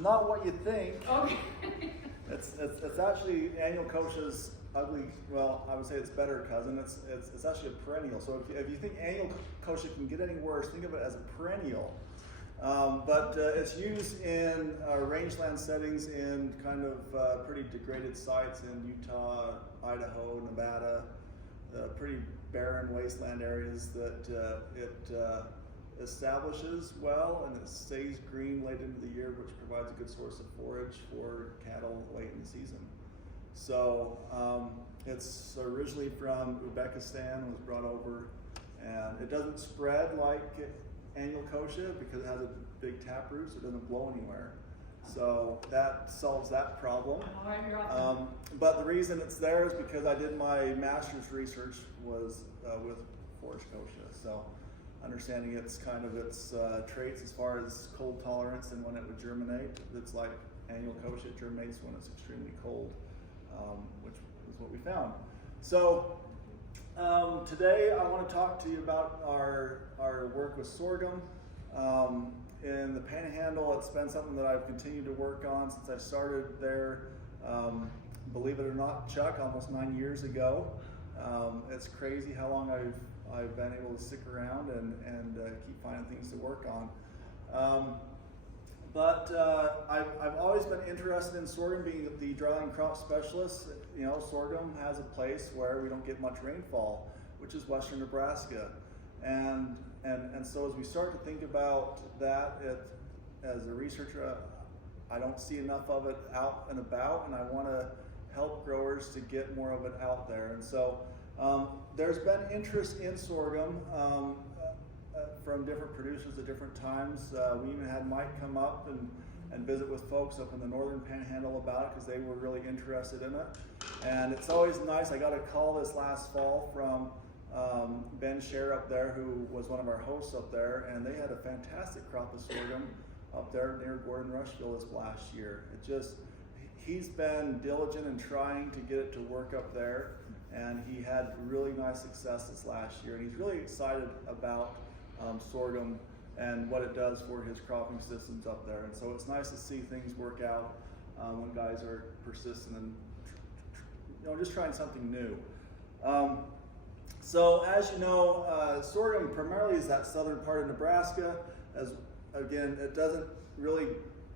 not what you think. Okay. It's actually annual kochia's ugly, well, I would say it's better cousin. It's actually a perennial. So if you think annual kochia can get any worse, think of it as a perennial. But it's used in rangeland settings in kind of pretty degraded sites in Utah, Idaho, Nevada, pretty barren wasteland areas that it establishes well, and it stays green late into the year, which provides a good source of forage for cattle late in the season. So it's originally from Uzbekistan, was brought over, and it doesn't spread like annual kochia because it has a big taproot, so it doesn't blow anywhere. So that solves that problem. But the reason it's there is because I did my master's research was with forage kochia. So understanding its traits as far as cold tolerance and when it would germinate. It's like annual kochia, it germinates when it's extremely cold, which is what we found. So today I want to talk to you about our work with sorghum. In the Panhandle, it's been something that I've continued to work on since I started there, believe it or not, Chuck, almost 9 years ago. It's crazy how long I've been able to stick around and keep finding things to work on. But I've always been interested in sorghum, being the dryland crop specialist. You know, sorghum has a place where we don't get much rainfall, which is western Nebraska. And so as we start to think about that, as a researcher, I don't see enough of it out and about, and I want to help growers to get more of it out there. And so there's been interest in sorghum from different producers at different times. We even had Mike come up and visit with folks up in the northern Panhandle about it because they were really interested in it. And it's always nice. I got a call this last fall from Ben Scher up there, who was one of our hosts up there, and they had a fantastic crop of sorghum up there near Gordon Rushville this last year. He's been diligent in trying to get it to work up there, and he had really nice success this last year, and he's really excited about sorghum and what it does for his cropping systems up there. And so it's nice to see things work out when guys are persistent and just trying something new. So as you know, sorghum primarily is that southern part of Nebraska. Again, it doesn't really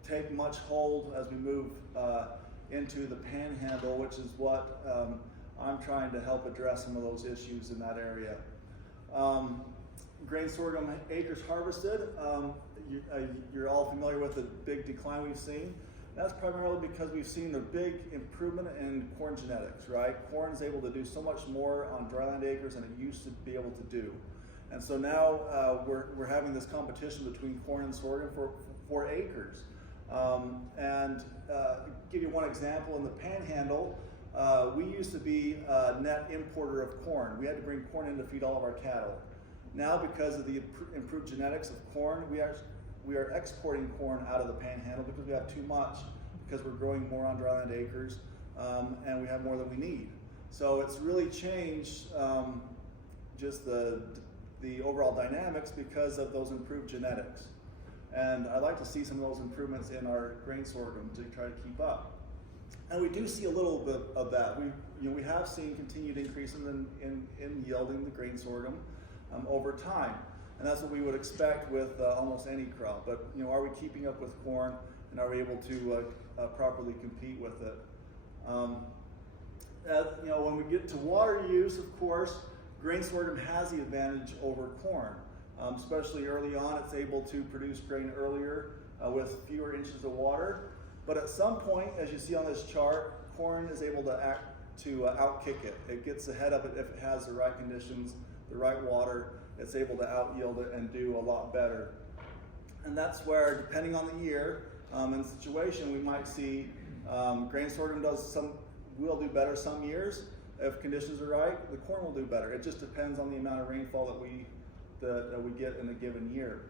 take much hold as we move into the Panhandle, which is what I'm trying to help address some of those issues in that area. Grain sorghum acres harvested, you're all familiar with the big decline we've seen. That's primarily because we've seen the big improvement in corn genetics, right? Corn is able to do so much more on dryland acres than it used to be able to do. And so now we're having this competition between corn and sorghum for acres. Give you one example, in the Panhandle, we used to be a net importer of corn. We had to bring corn in to feed all of our cattle. Now, because of the improved genetics of corn, we are exporting corn out of the Panhandle because we have too much, because we're growing more on dryland acres, and we have more than we need. So it's really changed just the overall dynamics because of those improved genetics. And I'd like to see some of those improvements in our grain sorghum to try to keep up. And we do see a little bit of that. We have seen continued increases in yielding the grain sorghum over time. And that's what we would expect with almost any crop. But are we keeping up with corn, and are we able to properly compete with it? When we get to water use, of course, grain sorghum has the advantage over corn. Especially early on, it's able to produce grain earlier with fewer inches of water. But at some point, as you see on this chart, corn is able to outkick it. It gets ahead of it if it has the right conditions, the right water. It's able to out-yield it and do a lot better. And that's where, depending on the year and the situation, we might see grain sorghum will do better some years. If conditions are right, the corn will do better. It just depends on the amount of rainfall that we get in a given year.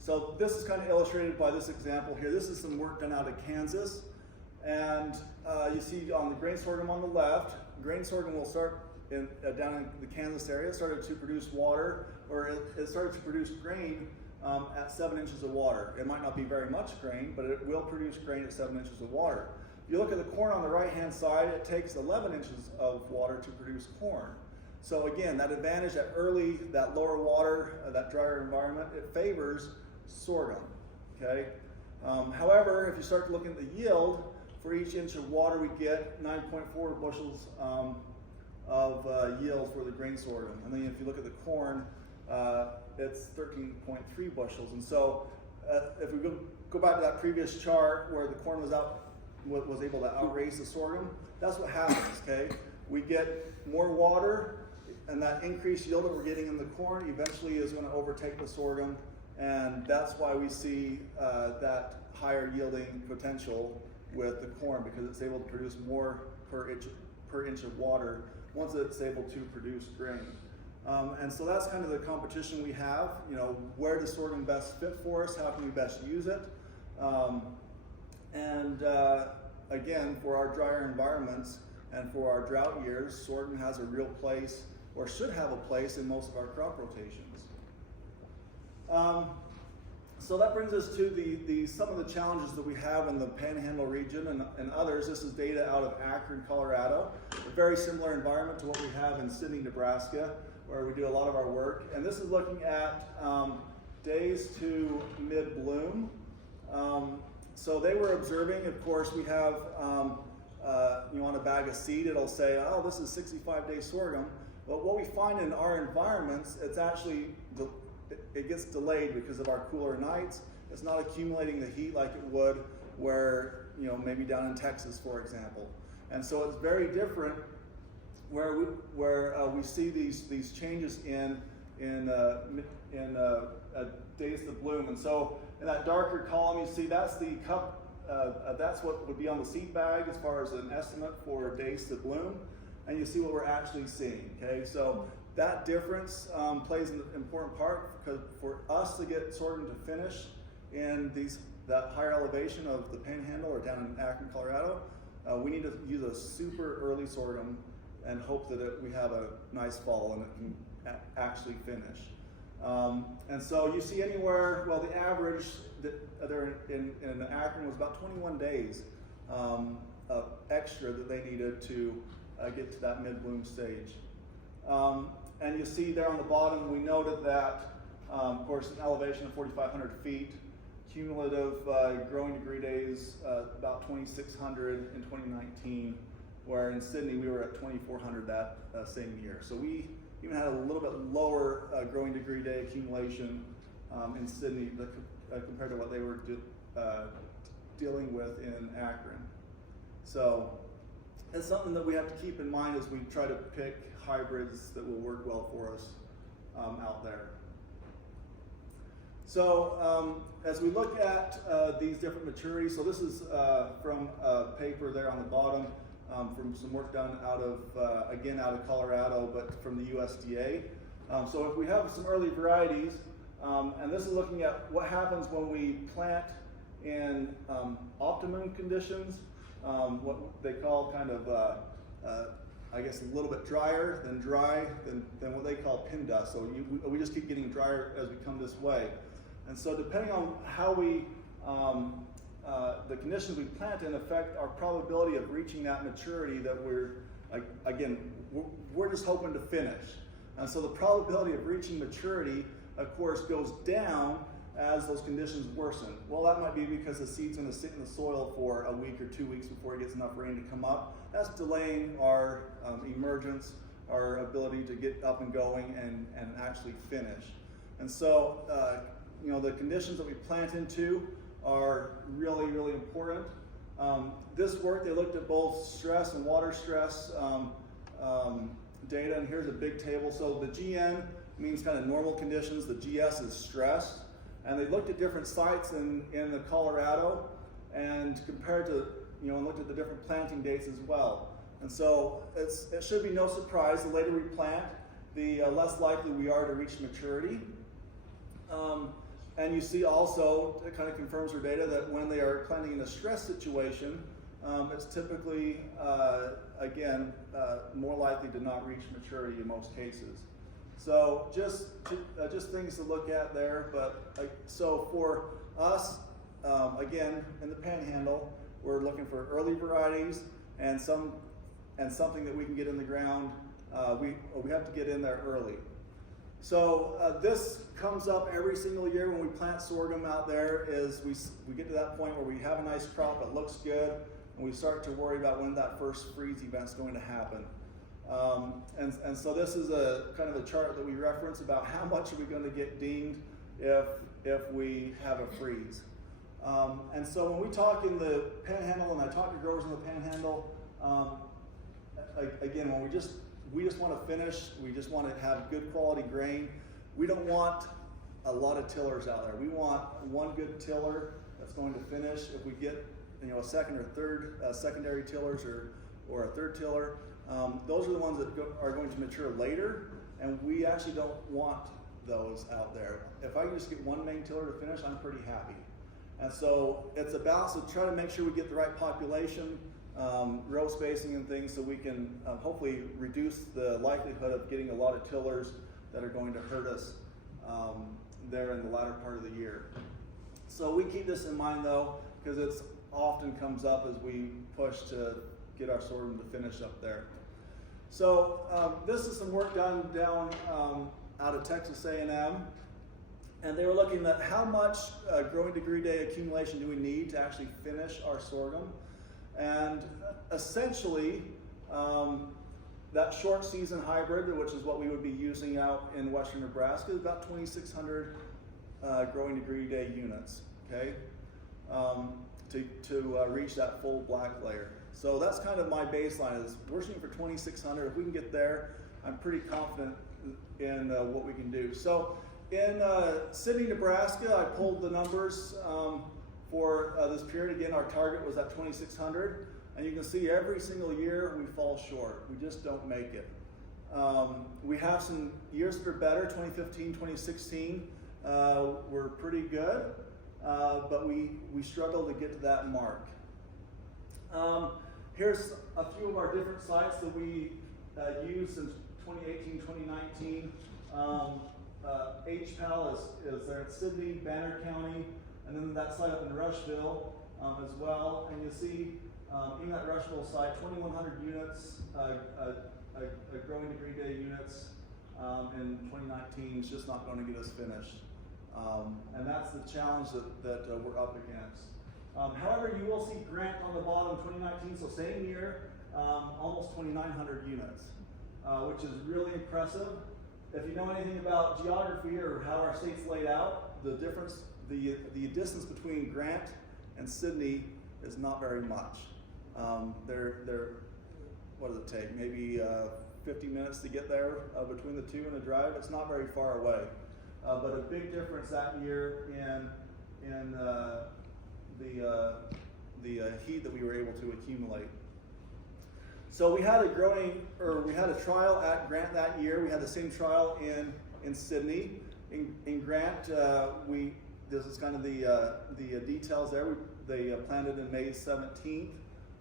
So this is kind of illustrated by this example here. This is some work done out of Kansas. And you see on the grain sorghum on the left, grain sorghum will start down in the Kansas area. It started to produce water, or it started to produce grain at 7 inches of water. It might not be very much grain, but it will produce grain at 7 inches of water. If you look at the corn on the right-hand side, it takes 11 inches of water to produce corn. So again, that advantage, that lower water, that drier environment, it favors sorghum, okay? However, if you start looking at the yield, for each inch of water we get 9.4 bushels of yield for the grain sorghum. And then if you look at the corn, it's 13.3 bushels. And so if we go back to that previous chart where the corn was able to outrace the sorghum, that's what happens, okay? We get more water, and that increased yield that we're getting in the corn eventually is going to overtake the sorghum, and that's why we see that higher yielding potential with the corn, because it's able to produce more per inch of water once it's able to produce grain. And so that's kind of the competition we have. You know, where does sorghum best fit for us? How can we best use it? Again, for our drier environments and for our drought years, sorghum has a real place, or should have a place, in most of our crop rotations. So that brings us to some of the challenges that we have in the Panhandle region and others. This is data out of Akron, Colorado, a very similar environment to what we have in Sidney, Nebraska, where we do a lot of our work. And this is looking at days to mid-bloom. So they were observing, of course, we have, on a bag of seed, it'll say, oh, this is 65-day sorghum. But what we find in our environments, it's actually, it gets delayed because of our cooler nights. It's not accumulating the heat like it would where, maybe down in Texas, for example. And so it's very different where we see these changes in days to bloom. And so in that darker column, you see that's the cup. That's what would be on the seed bag as far as an estimate for days to bloom. And you see what we're actually seeing. Okay, so that difference plays an important part, because for us to get sorghum to finish in that higher elevation of the Panhandle or down in Akron, Colorado, we need to use a super early sorghum and hope that we have a nice fall and it can actually finish. And so you see anywhere, well, the average there in Akron was about 21 days extra that they needed to get to that mid-bloom stage. And you see there on the bottom, we noted that, of course, an elevation of 4,500 feet, cumulative growing degree days about 2,600 in 2019, where in Sidney we were at 2,400 that same year. So we even had a little bit lower growing degree day accumulation in Sidney compared to what they were dealing with in Akron. So it's something that we have to keep in mind as we try to pick hybrids that will work well for us out there. So as we look at these different maturities, so this is from a paper there on the bottom, from some work done out of, again, out of Colorado, but from the USDA. So if we have some early varieties, and this is looking at what happens when we plant in optimum conditions, what they call kind of, I guess, a little bit drier than dry, than what they call pin dust. So we just keep getting drier as we come this way. And so depending on how we, the conditions we plant in affect our probability of reaching that maturity that we're just hoping to finish. And so the probability of reaching maturity, of course, goes down as those conditions worsen. Well, that might be because the seed's going to sit in the soil for a week or 2 weeks before it gets enough rain to come up. That's delaying our emergence, our ability to get up and going and actually finish. And so, the conditions that we plant into are really, really important. This work, they looked at both stress and water stress data, and here's a big table. So the GN means kind of normal conditions, the GS is stress. And they looked at different sites in the Colorado and compared to, and looked at the different planting dates as well. And so it should be no surprise, the later we plant, the less likely we are to reach maturity. And you see also, it kind of confirms our data that when they are planting in a stress situation, it's typically, again, more likely to not reach maturity in most cases. So just things to look at there. But so for us, again, in the Panhandle, we're looking for early varieties and something that we can get in the ground. We have to get in there early. So this comes up every single year when we plant sorghum out there. Is we get to that point where we have a nice crop, it looks good, and we start to worry about when that first freeze event's going to happen. And so this is a kind of a chart that we reference about how much are we going to get dinged if we have a freeze. And so when we talk in the Panhandle, and I talk to growers in the Panhandle, again, when we just want to finish, we just want to have good quality grain. We don't want a lot of tillers out there. We want one good tiller that's going to finish. If we get a second or third secondary tillers or a third tiller, those are the ones that are going to mature later, and we actually don't want those out there. If I can just get one main tiller to finish, I'm pretty happy. And so it's a balance of trying to make sure we get the right population, row spacing and things, so we can hopefully reduce the likelihood of getting a lot of tillers that are going to hurt us there in the latter part of the year. So we keep this in mind though, because it often comes up as we push to get our sorghum to finish up there. So this is some work done down out of Texas A&M, and they were looking at how much growing degree day accumulation do we need to actually finish our sorghum. And essentially, that short season hybrid, which is what we would be using out in western Nebraska, is about 2,600 growing degree day units, okay, to reach that full black layer. So that's kind of my baseline, is we're shooting for 2,600. If we can get there, I'm pretty confident in what we can do. So in Sidney, Nebraska, I pulled the numbers for this period. Again, our target was at 2,600, and you can see every single year we fall short. We just don't make it. We have some years that are better. 2015, 2016 were pretty good, but we struggle to get to that mark. Here's a few of our different sites that we used since 2018, 2019. HPAL is there at Sidney, Banner County, and then that site up in Rushville as well. And you see in that Rushville site, 2,100 units, growing degree day units in 2019 is just not going to get us finished. And that's the challenge that we're up against. However, you will see Grant on the bottom, 2019, so same year, almost 2,900 units, which is really impressive. If you know anything about geography or how our state's laid out, the difference, the distance between Grant and Sidney is not very much. What does it take? Maybe 50 minutes to get there between the two in a drive. It's not very far away, but a big difference that year in the heat that we were able to accumulate. So we had a trial at Grant that year. We had the same trial in Sidney. In Grant, this is kind of the details there. They planted in May 17th,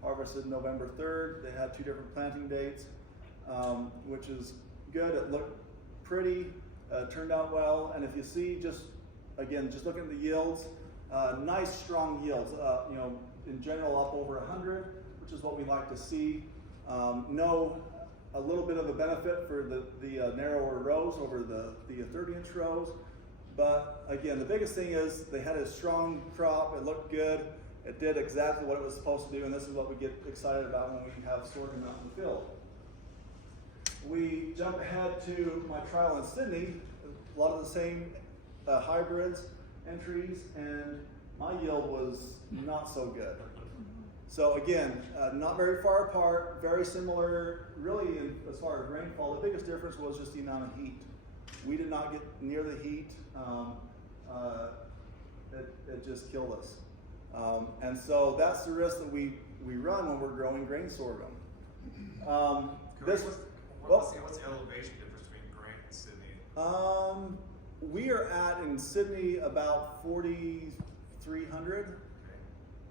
harvested November 3rd. They had two different planting dates, which is good. It looked pretty, turned out well. And if you see, just looking at the yields, nice strong yields. In general, up over 100, which is what we like to see. A little bit of a benefit for the narrower rows over the 30-inch rows. But again, the biggest thing is they had a strong crop. It looked good. It did exactly what it was supposed to do, and this is what we get excited about when we have sorghum out in the field. We jump ahead to my trial in Sidney. A lot of the same hybrids, entries, and my yield was not so good. So again, not very far apart, very similar, really as far as rainfall. The biggest difference was just the amount of heat. We did not get near the heat. It just killed us. And so that's the risk that we run when we're growing grain sorghum. What's the elevation difference between Grant and Sidney? We are at in Sidney about 4,300, okay.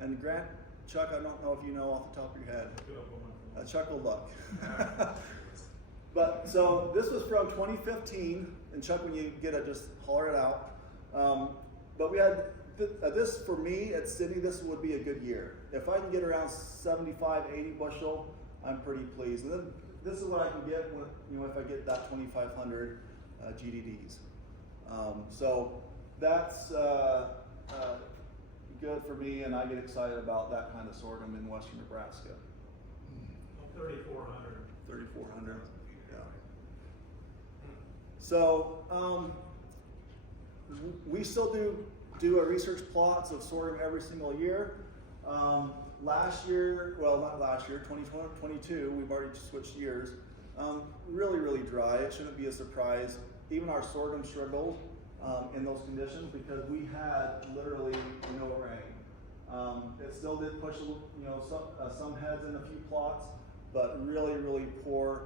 And Grant, Chuck, I don't know if you know off the top of your head. Chuck will look. But so this was from 2015, and Chuck, when you get it, just holler it out. But we had this for me at Sydney. This would be a good year. If I can get around 75, 80 bushel, I'm pretty pleased. And then this is what I can get when, if I get that 2,500 GDDs. So that's good for me, and I get excited about that kind of sorghum in western Nebraska. 3,400. 3,400. Yeah. So we still do a research plots of sorghum every single year. Last year, well, not last year, 2022, we've already switched years. Really, really dry. It shouldn't be a surprise. Even our sorghum struggled in those conditions because we had literally no rain. It still did push, some heads in a few plots, but really, really poor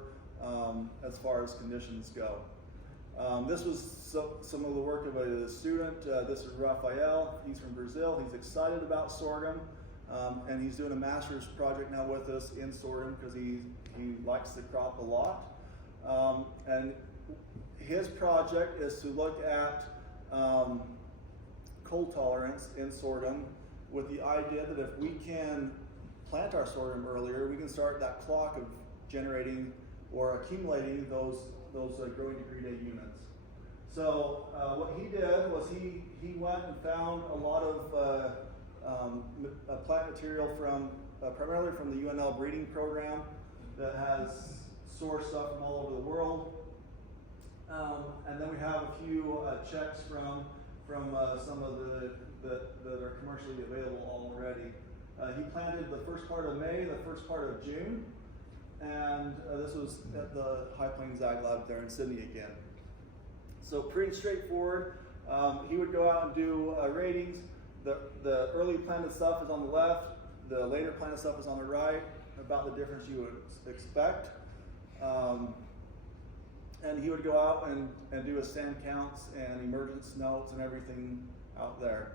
as far as conditions go. This was some of the work of a student. This is Rafael. He's from Brazil. He's excited about sorghum, and he's doing a master's project now with us in sorghum because he likes the crop a lot. And his project is to look at cold tolerance in sorghum with the idea that if we can plant our sorghum earlier, we can start that clock of generating or accumulating those growing degree day units. So what he did was he went and found a lot of plant material from primarily from the UNL breeding program that has sourced stuff from all over the world. And then we have a few checks from some of the that are commercially available already. He planted the first part of May, the first part of June, and this was at the High Plains Ag Lab there in Sydney again. So pretty straightforward. He would go out and do ratings. The early planted stuff is on the left, the later planted stuff is on the right, about the difference you would expect. And he would go out and do his stand counts and emergence notes and everything out there.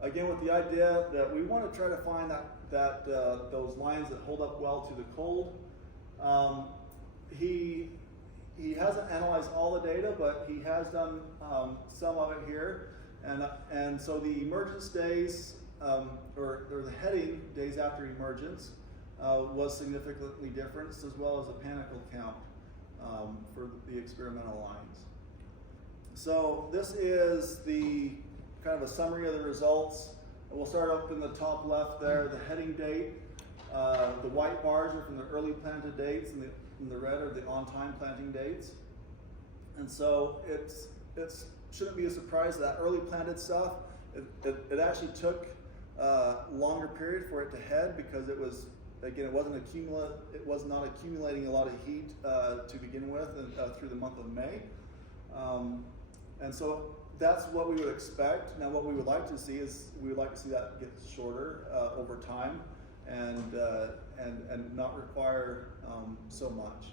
Again, with the idea that we want to try to find those lines that hold up well to the cold. He hasn't analyzed all the data, but he has done some of it here. And so the emergence days, or the heading days after emergence, was significantly different, as well as a panicle count for the experimental lines. So this is the kind of a summary of the results. We'll start up in the top left there, the heading date. The white bars are from the early planted dates, and the red are the on-time planting dates. And so it shouldn't be a surprise that early planted stuff, it actually took a longer period for it to head because it was, again, it was not accumulating a lot of heat to begin with through the month of May. And so that's what we would expect. Now what we would like to see is we would like to see that get shorter over time and not require so much.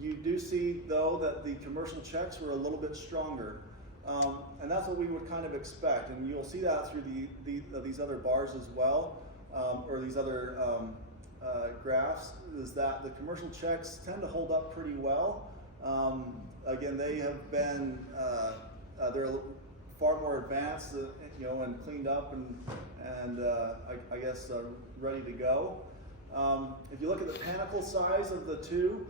You do see though that the commercial checks were a little bit stronger. And that's what we would kind of expect. And you'll see that through these other bars as well, or these other graphs, is that the commercial checks tend to hold up pretty well. Again, they have been, they're far more advanced, and cleaned up and I guess ready to go. If you look at the panicle size of the two,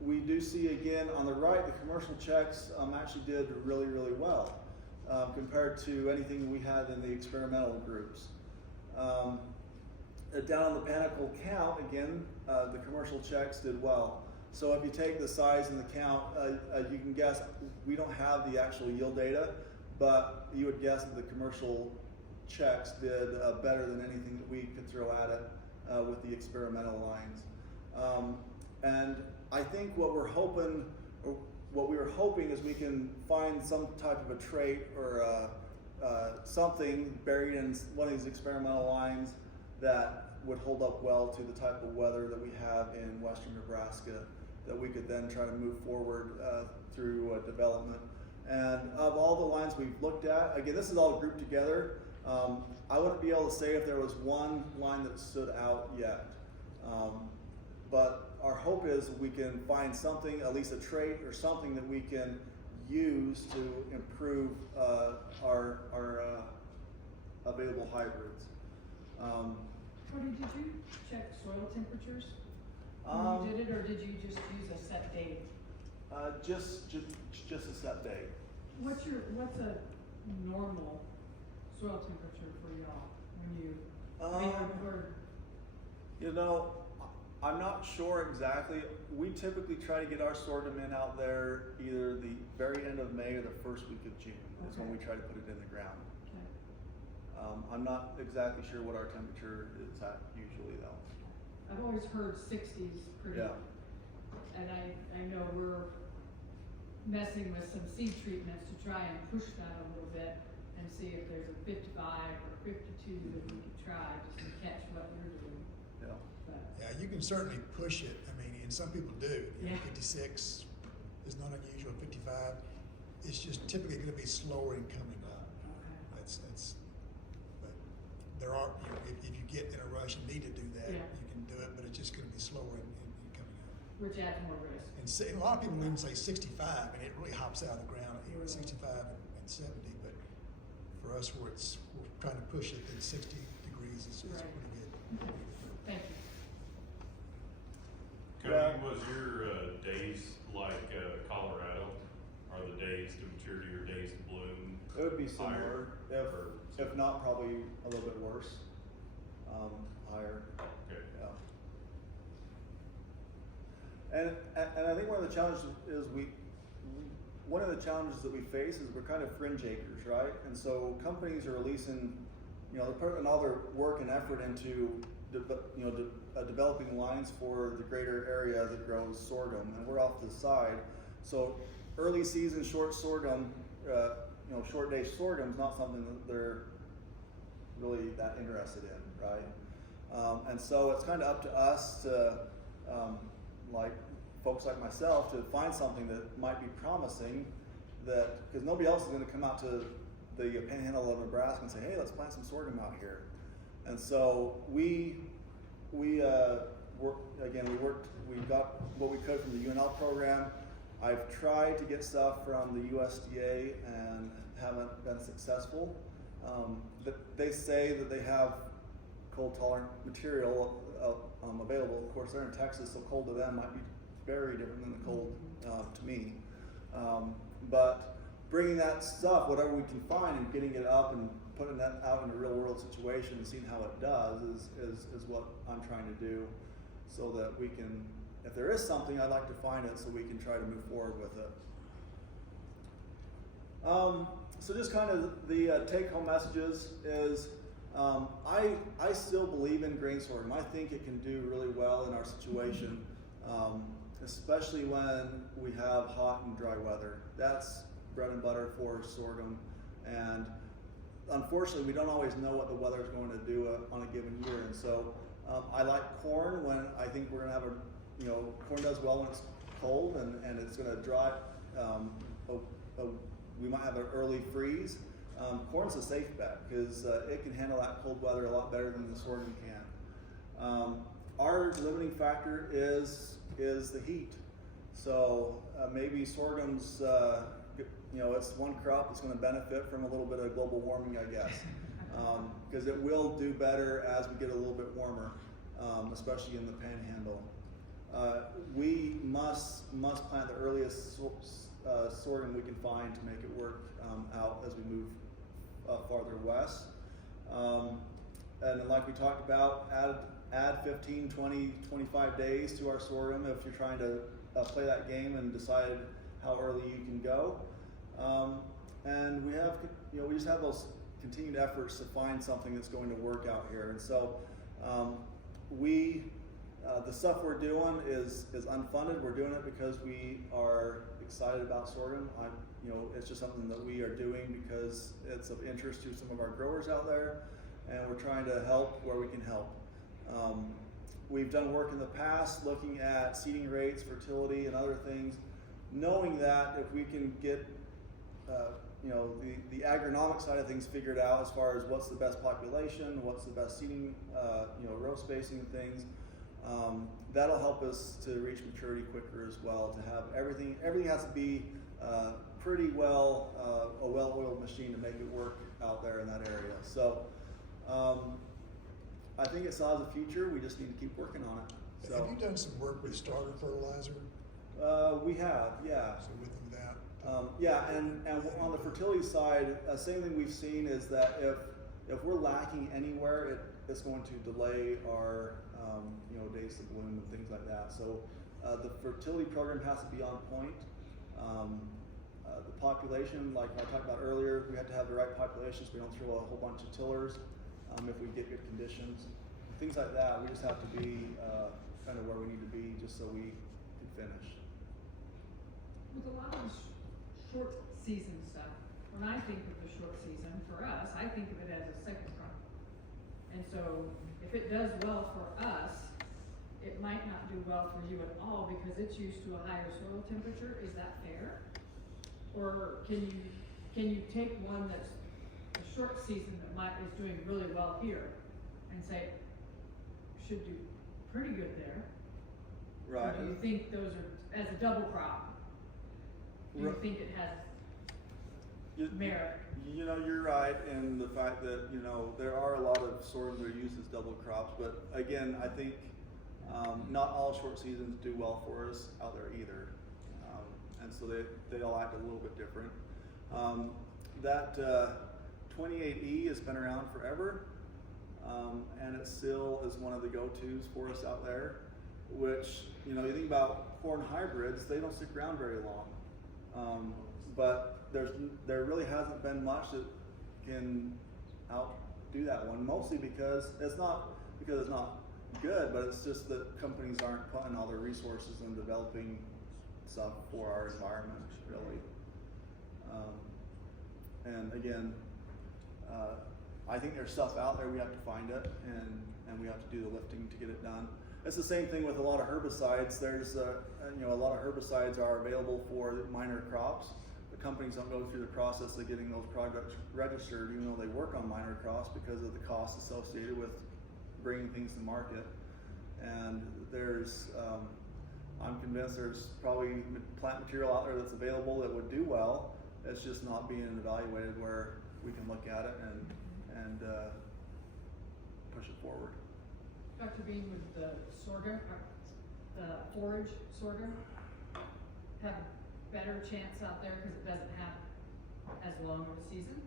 we do see again on the right, the commercial checks actually did really, really well compared to anything we had in the experimental groups. Down on the panicle count, again, the commercial checks did well. So if you take the size and the count, you can guess, we don't have the actual yield data, but you would guess that the commercial checks did better than anything that we could throw at it with the experimental lines. And I think what we were hoping is we can find some type of a trait or something buried in one of these experimental lines that would hold up well to the type of weather that we have in western Nebraska, that we could then try to move forward through development. And of all the lines we've looked at, again, this is all grouped together. I wouldn't be able to say if there was one line that stood out yet. but our hope is we can find something, at least a trait or something that we can use to improve our available hybrids. Cody, did you check soil temperatures when you did it, or did you just use a set date? Just a set date. What's a normal soil temperature for y'all when you You know, I'm not sure exactly. We typically try to get our sorghum in out there either the very end of May or the first week of June. Is when we try to put it in the ground. Okay. I'm not exactly sure what our temperature is at usually though. I've always heard 60s pretty. Yeah. And I know we're messing with some seed treatments to try and push that a little bit and see if there's a 55 or 52 that we could try just to catch what you're doing. Yeah. But Yeah, you can certainly push it. I mean, and some people do. You know, Yeah. 56 is not unusual. 55, it's just typically going to be slower in coming up. okay. That's. But there are, you know, if you get in a rush and need to do that, Yeah. you can do it. But it's just going to be slower in coming up. Which adds more risk. And a lot of people even say 65, and it really hops out of the ground at 65 and 70. But for us, we're trying to push it at 60 degrees is Right. pretty good. Thank you. Cody, was your days like Colorado? Are the days to maturity or days to bloom? It would be similar, Higher, if not probably a little bit worse, higher. Okay. Yeah. And I think one of the challenges is one of the challenges that we face is we're kind of fringe acres, right? And so companies are releasing, you know, they're putting all their work and effort into, developing lines for the greater area that grows sorghum, and we're off to the side. So early season short sorghum, short day sorghum is not something that they're really that interested in, right? And so it's kind of up to us to, like folks like myself, to find something that might be promising, that because nobody else is going to come out to the panhandle of Nebraska and say, hey, let's plant some sorghum out here. And so we got what we could from the UNL program. I've tried to get stuff from the USDA and haven't been successful. They say that they have cold tolerant material available. Of course, they're in Texas, so cold to them might be very different than the cold to me. But bringing that stuff, whatever we can find, and getting it up and putting that out in a real world situation and seeing how it does is what I'm trying to do, so that we can, if there is something, I'd like to find it so we can try to move forward with it. So just kind of the take-home messages is I still believe in grain sorghum. I think it can do really well in our situation, especially when we have hot and dry weather. That's bread and butter for sorghum, and unfortunately we don't always know what the weather is going to do on a given year. And so I like corn when I think we're going to have corn does well when it's cold and it's going to dry. We might have an early freeze. Corn's a safe bet because it can handle that cold weather a lot better than the sorghum can. Our limiting factor is the heat. So maybe sorghum's, it's one crop that's going to benefit from a little bit of global warming, I guess, because it will do better as we get a little bit warmer, especially in the panhandle. We must plant the earliest sorghum we can find to make it work out as we move farther west. And then like we talked about, add 15, 20, 25 days to our sorghum if you're trying to play that game and decide how early you can go. And we just have those continued efforts to find something that's going to work out here. And so the stuff we're doing is unfunded. We're doing it because we are excited about sorghum. It's just something that we are doing because it's of interest to some of our growers out there, and we're trying to help where we can help. We've done work in the past looking at seeding rates, fertility, and other things, knowing that if we can get the agronomic side of things figured out as far as what's the best population, what's the best seeding, row spacing and things, That'll help us to reach maturity quicker as well. To have everything has to be pretty well a well-oiled machine to make it work out there in that area. So I think it still has a future. We just need to keep working on it. So Have you done some work with starter fertilizer? we have, yeah. So with that, Yeah, and on the fertility side, same thing we've seen is that if we're lacking anywhere, it's going to delay our days to bloom and things like that. So the fertility program has to be on point. The population, like I talked about earlier, we have to have the right population so we don't throw a whole bunch of tillers if we get good conditions. Things like that, we just have to be kind of where we need to be just so we can finish. With a lot of short season stuff, when I think of the short season, for us, I think of it as a second crop. And so if it does well for us, it might not do well for you at all because it's used to a higher soil temperature. Is that fair? Or can you take one that's a short season that is doing really well here and say, should do pretty good there? Right. Or do you think those are, as a double crop, do you think it has merit? You're right in the fact that, there are a lot of sorghums that are used as double crops, but again, I think not all short seasons do well for us out there either. And so they all act a little bit different. That 28E has been around forever, and it still is one of the go-tos for us out there, which, you think about corn hybrids, they don't stick around very long. But there really hasn't been much that can outdo that one, mostly because it's not good, but it's just that companies aren't putting all their resources in developing stuff for our environment, really. And again, I think there's stuff out there, we have to find it, and we have to do the lifting to get it done. It's the same thing with a lot of herbicides. There's a lot of herbicides are available for minor crops. The companies don't go through the process of getting those products registered, even though they work on minor crops, because of the cost associated with bringing things to market. And I'm convinced there's probably plant material out there that's available that would do well. It's just not being evaluated where we can look at it and push it forward. Dr. Bean, with the sorghum, the forage sorghum, have a better chance out there because it doesn't have as long of a season?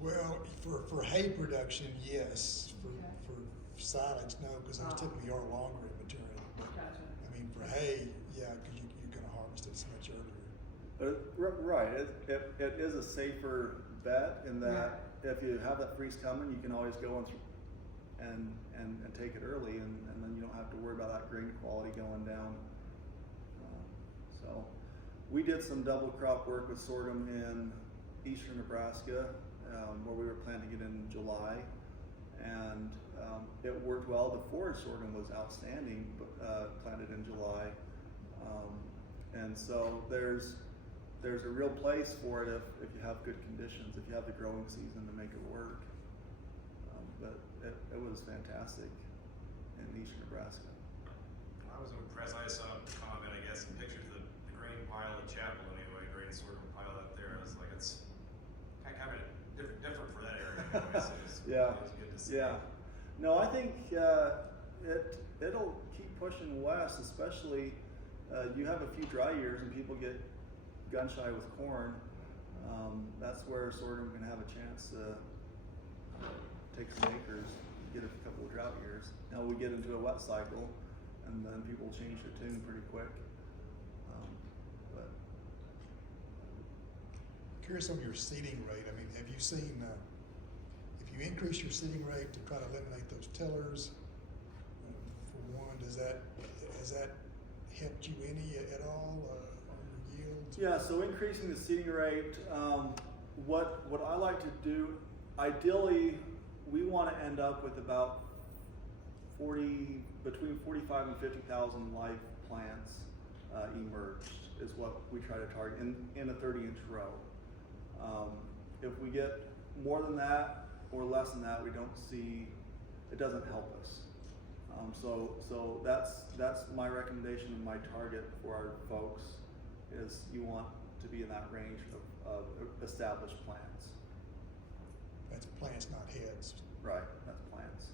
well, for hay production, yes. For silage, no, because those Ah. typically are longer in maturity. But, Gotcha. I mean, for hay, yeah, because you're going to harvest it so much earlier. But right, it is a safer bet in that if you have that freeze coming, you can always go and take it early, and then you don't have to worry about that grain quality going down. So we did some double crop work with sorghum in eastern Nebraska, where we were planting it in July, and it worked well. The forage sorghum was outstanding, planted in July, and so there's a real place for it if you have good conditions, if you have the growing season to make it work. But it was fantastic in eastern Nebraska. I was impressed. I saw a comment, I guess, in pictures of the grain pile at Chapel anyway, grain sorghum pile up there. I was like, it's kind of different for that area. Anyways. Yeah. It was good to see. Yeah. No, I think it'll keep pushing west, especially you have a few dry years and people get gun shy with corn. That's where sorghum can have a chance to take some acres, get a couple of drought years. Now we get into a wet cycle, and then people change their tune pretty quick. But Curious on your seeding rate. I mean, have you seen, if you increase your seeding rate to try to eliminate those tillers, for one, has that helped you any at all on your yields? yeah, so increasing the seeding rate, what I like to do, ideally, we want to end up with about between 45 and 50,000 live plants emerged is what we try to target in a 30-inch row. If we get more than that or less than that, we don't see it doesn't help us. So that's my recommendation and my target for our folks is you want to be in that range of established plants. That's plants, not heads. Right, that's plants.